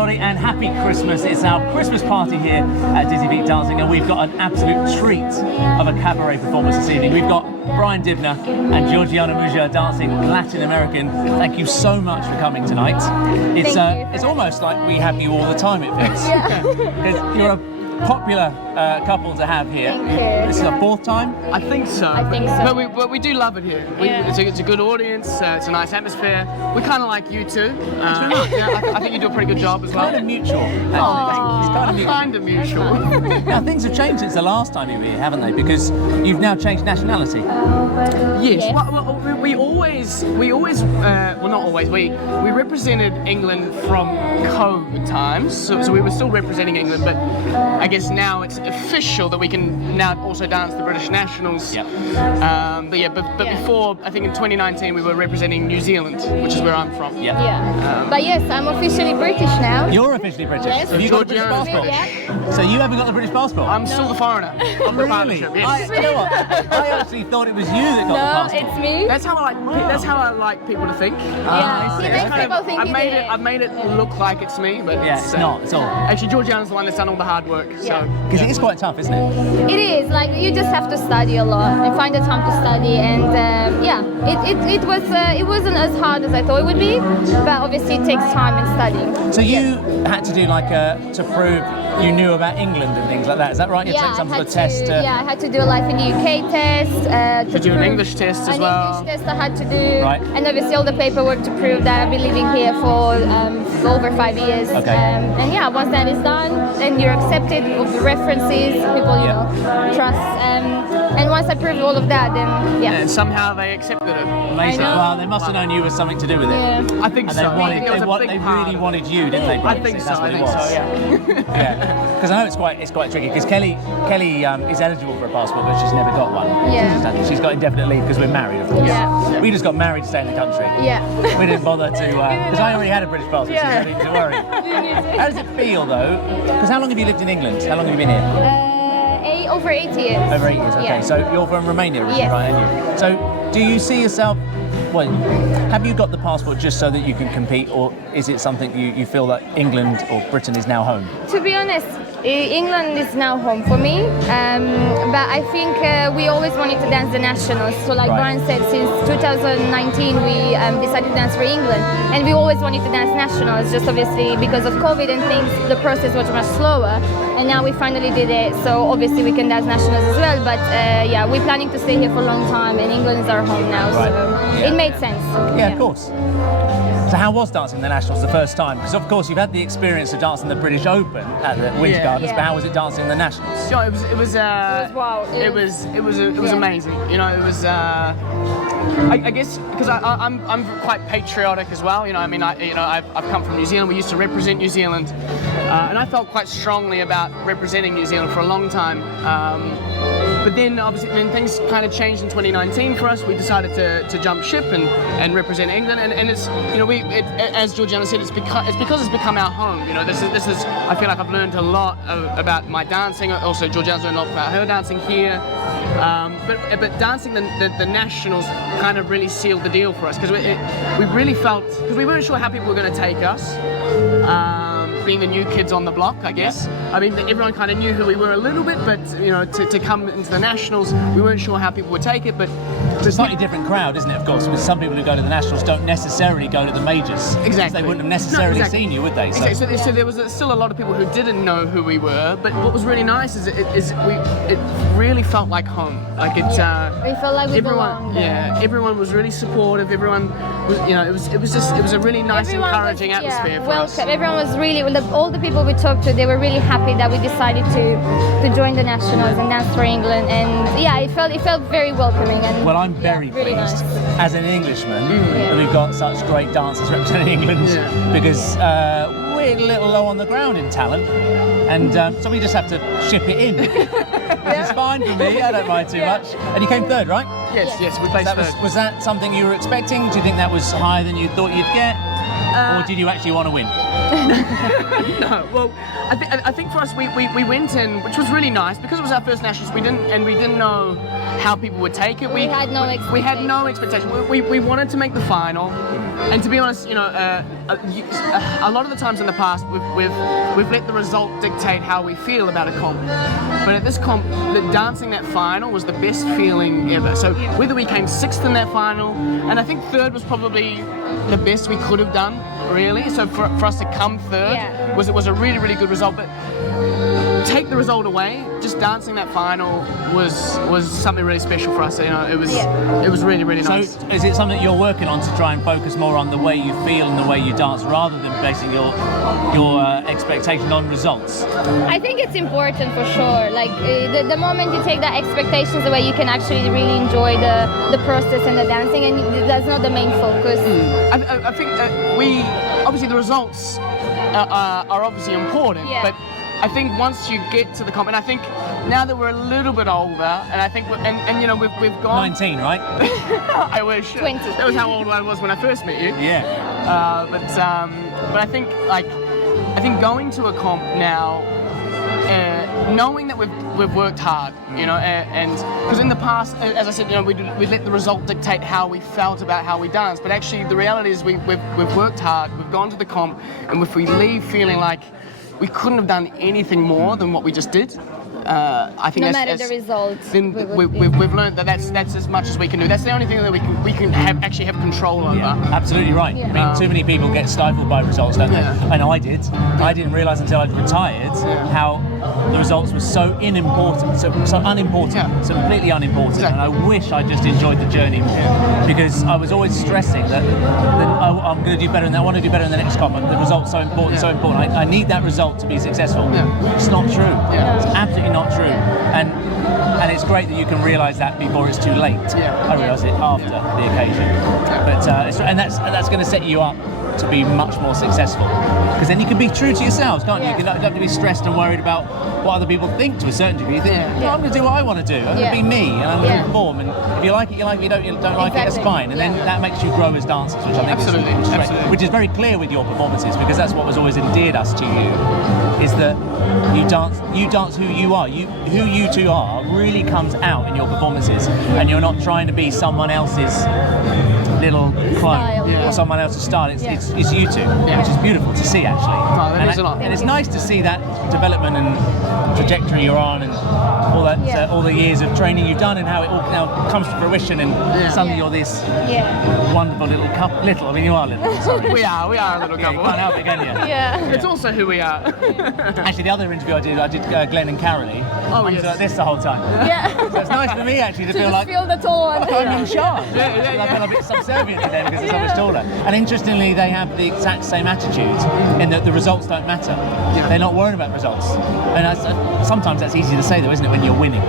everybody, and happy Christmas. It's our Christmas party here at Dizzyfeet Dancing, and we've got an absolute treat of a cabaret performance this evening. We've got Dibnah and Georgiana Muja dancing Latin American. Thank you so much for coming tonight. It's almost like we have you all the time, it feels. Yeah. You're a popular couple to have here. Thank you. This is our fourth time? I think so. But we do love it here. It's a good audience, it's a nice atmosphere. We kind of like you too. I think you do a pretty good job as well. Kind of mutual. It's kind of mutual. Now things have changed since the last time you were here, haven't they? Because you've now changed nationality. Yes. Well, we always, well, not always. We represented England from COVID times, so we were still representing England, but I guess now it's official that we can now also dance the British Nationals. Yep. But before, I think in 2019 we were representing New Zealand, which is where I'm from. Yeah. But yes, I'm officially British now. You're officially British. Yes. Have you got a British passport? Yeah. So you haven't got the British passport? I'm still the foreigner. I'm the partnership. Yes. You know what? I actually thought it was you that got the passport. No, it's me. That's how I like people to think. Yeah, he makes people think I've made it look like it's me, but Yeah, it's not. It's all. Actually, Georgiana's the one that's done all the hard work. So. Because it is quite tough, isn't it? It is, like, you just have to study a lot and find the time to study, and it wasn't as hard as I thought it would be, but obviously it takes time and studying. So you had to do like to prove you knew about England and things like that, is that right? You Yeah, took some I sort had of test? I had to do a Life in the UK test. To do an English test as well. An English test I had to do, Right. and obviously all the paperwork to prove that I've been living here for over 5 years. Okay. And yeah, once that is done, then you're accepted with the references, people trust. And once I proved all of that, then And somehow they accepted it. Amazing. I know. Well, they must have known you was something to do with it. yeah. I think And so. they really wanted you, didn't they? I think That's so. what I it think so. was. Yeah. Yeah. Because I know it's quite tricky. Because Kelly is eligible for a passport, but she's never got one. Yeah. She's got indefinite leave because we're married, of course. Yeah. We just got married to stay in the country. Yeah. We didn't bother to because I already had a British passport, so Yeah. you don't need to worry. How does it feel though? Because how long have you lived in England? How long have you been here? Over 8 years. Over 8 years. Okay. Yeah. So you're from Romania, originally, Yes. right? Aren't you? So do you see yourself? Well, have you got the passport just so that you can compete, or is it something you feel that England or Britain is now home? To be honest, England is now home for me, but I think we always wanted to dance the nationals. So like Right. Brian said, since 2019 we decided to dance for England, and we always wanted to dance nationals, just obviously because of COVID and things, the process was much slower, and now we finally did it, so obviously we can dance nationals as well, but we're planning to stay here for a long time, and England is our home now, Right. so it made sense. Yeah, of course. So how was dancing the Nationals the first time? Because of course you've had the experience of dancing the British Open at the Winter Yeah. Gardens, Yeah. but how was it dancing the Nationals? So it was wow. It was amazing. You know, it was. I guess because I'm quite patriotic as well. You know, I mean, I've come from New Zealand. We used to represent New Zealand, and I felt quite strongly about representing New Zealand for a long time. But then obviously when things kind of changed in 2019 for us, we decided to jump ship and represent England. And it's, you know, as Georgiana said, it's because it's become our home. You know, this is I feel like I've learned a lot about my dancing. Also, Georgiana's learned a lot about her dancing here. But dancing the nationals kind of really sealed the deal for us, because we really felt, because we weren't sure how people were going to take us. Being the new kids on the block, I guess. I mean, everyone kind of knew who we were a little bit, but you know, to come into the nationals, we weren't sure how people would take it. But It's a slightly different crowd, isn't it, of course, because some people who go to the Nationals don't necessarily go to the majors. Exactly. They wouldn't have necessarily No, exactly. seen you, would they? So, Exactly. So there was still a lot of people who didn't know who we were, but what was really nice is it really felt like home. Like it. We felt like we everyone, belonged there. everyone was really supportive. Everyone was, you know, it was a really nice, Everyone encouraging was, atmosphere for welcome. us. Everyone was really, all the people we talked to, they were really happy that we decided to join the Nationals and dance for England, and yeah, it felt very welcoming. And well, I'm very really pleased nice. as an Englishman that we've got such great dancers representing England, because we're a little low on the ground in talent, and so we just have to ship it in, which is fine for me. I don't mind too much. And you came third, right? Yes, we placed third. Was that something you were expecting? Do you think that was higher than you thought you'd get? Or did you actually want to win? No, well, I think for us we went in, which was really nice because it was our first nationals. We didn't know how people would take it. We had no expectation. We wanted to make the final. And to be honest, you know, a lot of the times in the past, we've let the result dictate how we feel about a comp. But at this comp, dancing that final was the best feeling ever. So whether we came 6th in that final, and I think 3rd was probably the best we could have done, really. So for us to come 3rd was a really, really good result. But take the result away, just dancing that final was something really special for us. You know, it was really, really nice. So is it something that you're working on to try and focus more on the way you feel and the way you dance rather than basing your expectation on results? I think it's important for sure. Like the moment you take that expectations away, you can actually really enjoy the process and the dancing, and that's not the main focus. I think that obviously the results are obviously important, but I think once you get to the comp, and I think now that we're a little bit older, and I think and you know we've gone 19, right? I wish 20. That was how old I was when I first met you. Yeah. But I think going to a comp now, knowing that we've worked hard, you know, and because in the past, as I said, you know, we let the result dictate how we felt about how we danced. But actually, the reality is we've worked hard. We've gone to the comp, and if we leave feeling like we couldn't have done anything more than what we just did, I think no matter the results, then we've learned that that's as much as we can do. That's the only thing that we can actually have control over. Yeah, absolutely right. I mean, too many people get stifled by results, don't they? And I did. I didn't realise until I'd retired how the results were so unimportant, so unimportant, so completely unimportant. And I wish I just enjoyed the journey more, because I was always stressing that I'm going to do better, and I want to do better in the next comp. The result's so important, so important. I need that result to be successful. It's not true. It's absolutely not true. And it's great that you can realise that before it's too late. I realised it after the occasion. But that's going to set you up to be much more successful, because then you can be true to yourselves, can't you? You don't have to be stressed and worried about what other people think to a certain degree. You think, well, I'm going to do what I want to do. I'm going to be me, and I'm going to perform. And if you like it, you like it. If you don't like it, that's fine. And then that makes you grow as dancers, which I think which is very clear with your performances, because that's what was always endeared us to you, is that you dance who you are. Who you two are really comes out in your performances, and you're not trying to be someone else's little clone or someone else's style. It's you two, which is beautiful to see, actually. Oh, that is a lot. And it's nice to see that development and trajectory you're on, and all that, all the years of training you've done, and how it all now comes to fruition, and suddenly you're this wonderful little couple. I mean, you are little. Sorry. We are a little couple. You can't help it, can you? It's also who we are. Actually, the other interview I did Glenn and Carolee. Oh, I was like this the whole time. So it's nice for me actually to feel like the tall one. I'm in charge. I feel a bit subservient to them because they're so much taller. And interestingly, they have the exact same attitude in that the results don't matter. They're not worried about results. And sometimes that's easy to say though, isn't it, when you're winning?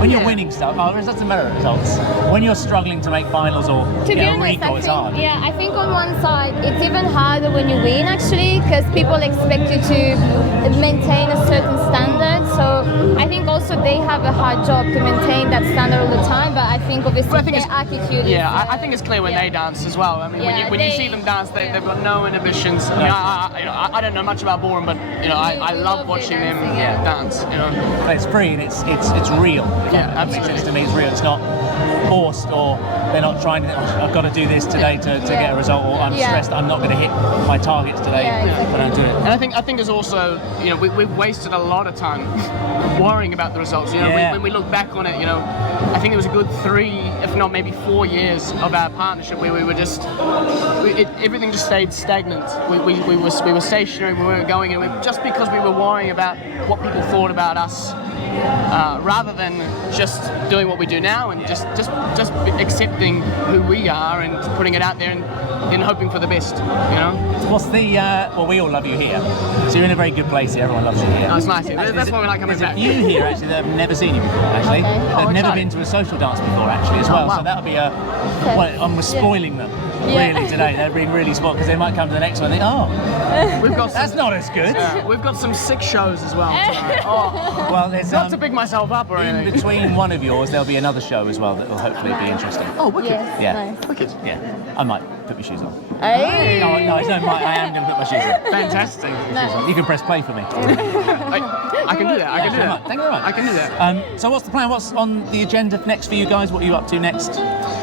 When you're winning stuff, it doesn't matter results. When you're struggling to make finals or get a recall, it's hard. Yeah, I think on one side, it's even harder when you win actually, because people expect you to maintain a certain standard. So I think also they have a hard job to maintain that standard all the time, but I think obviously their attitude I think it's clear when they dance as well. I mean, when you see them dance, they've got no inhibitions. You know, I don't know much about ballroom, but you know, I love watching them dance. You know, but it's free and it's real. Absolutely. To me, it's real. It's not forced, or they're not trying to. I've got to do this today to get a result, or I'm stressed. I'm not going to hit my targets today if I don't do it. And I think there's also, you know, we've wasted a lot of time worrying about the results. You know, when we look back on it, you know, I think it was a good 3, if not maybe 4 years of our partnership where we were just, everything just stayed stagnant. We were stationary, we weren't going anywhere, just because we were worrying about what people thought about us, rather than just doing what we do now and just accepting who we are and putting it out there and hoping for the best, you know? What's the, well, we all love you here. So you're in a very good place here, everyone loves you here. Oh, it's nice here. That's why we like coming back. There's a few here actually that have never seen you before, actually. They've never been to a social dance before, actually, as well. So that'll be we're spoiling them. Really today, they're being really spoiled, because they might come to the next one and think, that's not as good. We've got some sick shows as well tonight. Well, there's not to pick myself up or anything. In between one of yours, there'll be another show as well that will hopefully be interesting. Oh, wicked. Nice. Wicked. Yeah, I might put my shoes on. Hey. No, I am going to put my shoes on. Fantastic. You can press play for me. I can do that. Thank you very much. I can do that. So what's the plan? What's on the agenda next for you guys? What are you up to next?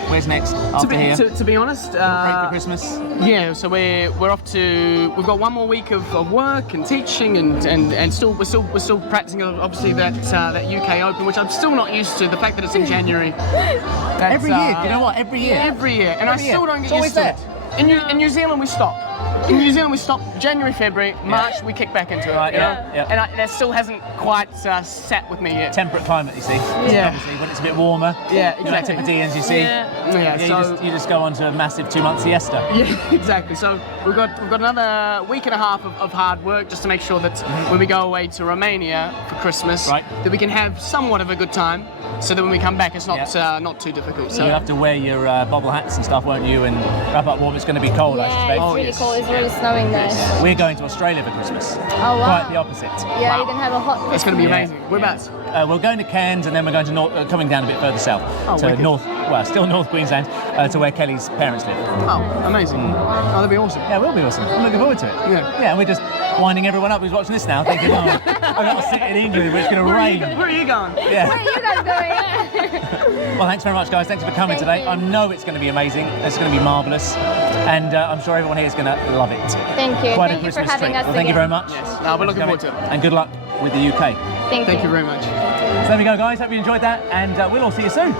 Where's next after here? To be honest, Break for Christmas. yeah. So we're off to. We've got one more week of work and teaching, and still we're still practicing. Obviously that UK Open, which I'm still not used to. The fact that it's in January. Every year, you know what? Every year. Every year, and I still don't get It's used to always it. In New Zealand, we stop. In New Zealand, we stop January, February, March. We kick back into it. Right, you know? yeah. And that still hasn't quite sat with me yet. Temperate climate, you see. Yeah. Obviously, when it's a bit warmer. Yeah, You're like exactly. Antipodeans, you see. Yeah, so you just go on to a massive 2-month siesta. yeah, exactly. So we've got another week and a half of hard work just to make sure that when we go away to Romania for Christmas, Right. that we can have somewhat of a good time. So that when we come back, it's not not too difficult. So you have to wear your bobble hats and stuff, won't you? And wrap up warm. It's going to be cold, I Yeah, suspect. it's really yes. cold. It's really snowing there. We're going to Australia for Christmas. Oh wow. Quite the opposite. Yeah, Wow. you're gonna have a hot. It's going to be Yeah. amazing. Whereabouts? We're going to Cairns, and then we're going to coming down a bit further south to wicked. still North Queensland, to where Kelly's parents live. Oh, amazing. Oh, that'd be awesome. Yeah, it will be awesome. I'm looking forward to it. Yeah. Yeah, and we're just winding everyone up who's watching this now, thinking, oh, I've got to sit in England, but it's going to rain. Where are you going? Yeah. Where are you guys going? Well, thanks very much, guys. Thanks for coming Thank today. you. I know it's going to be amazing. It's going to be marvellous. And I'm sure everyone here is going to love it. Thank you. Quite Thank a you for Christmas having treat. us Well, thank you again. very much. Yes. No, we're looking forward to it. And good luck with the UK. Thank Thank you very much. So there we go, guys. Hope you enjoyed that. And we'll all see you soon.